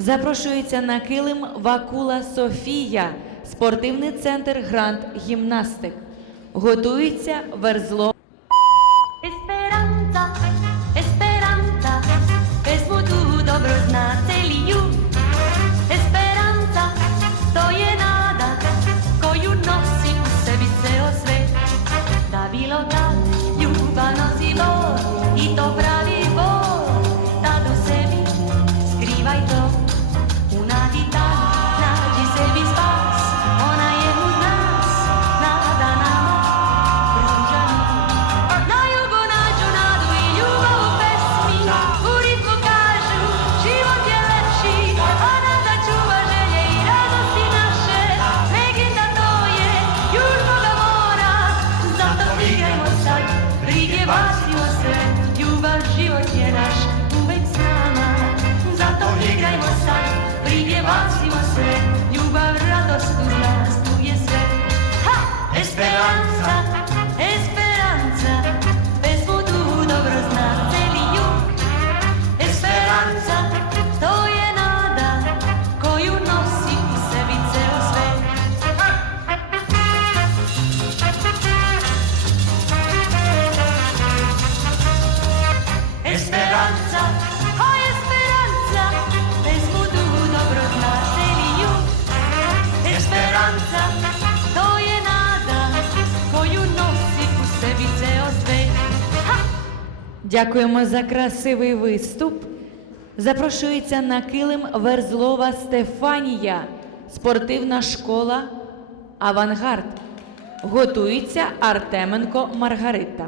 Запрошується на килим Вакула Софія, спортивний центр Гранд Гімнастик. Готується верзло. Есперанта, есперанта, песвоту добрознателію. Есперанта, то є кою носі у себе це осве. Да білота. Thank you. Дякуємо за красивий виступ. Запрошується на килим Верзлова Стефанія, спортивна школа Авангард. Готується Артеменко Маргарита.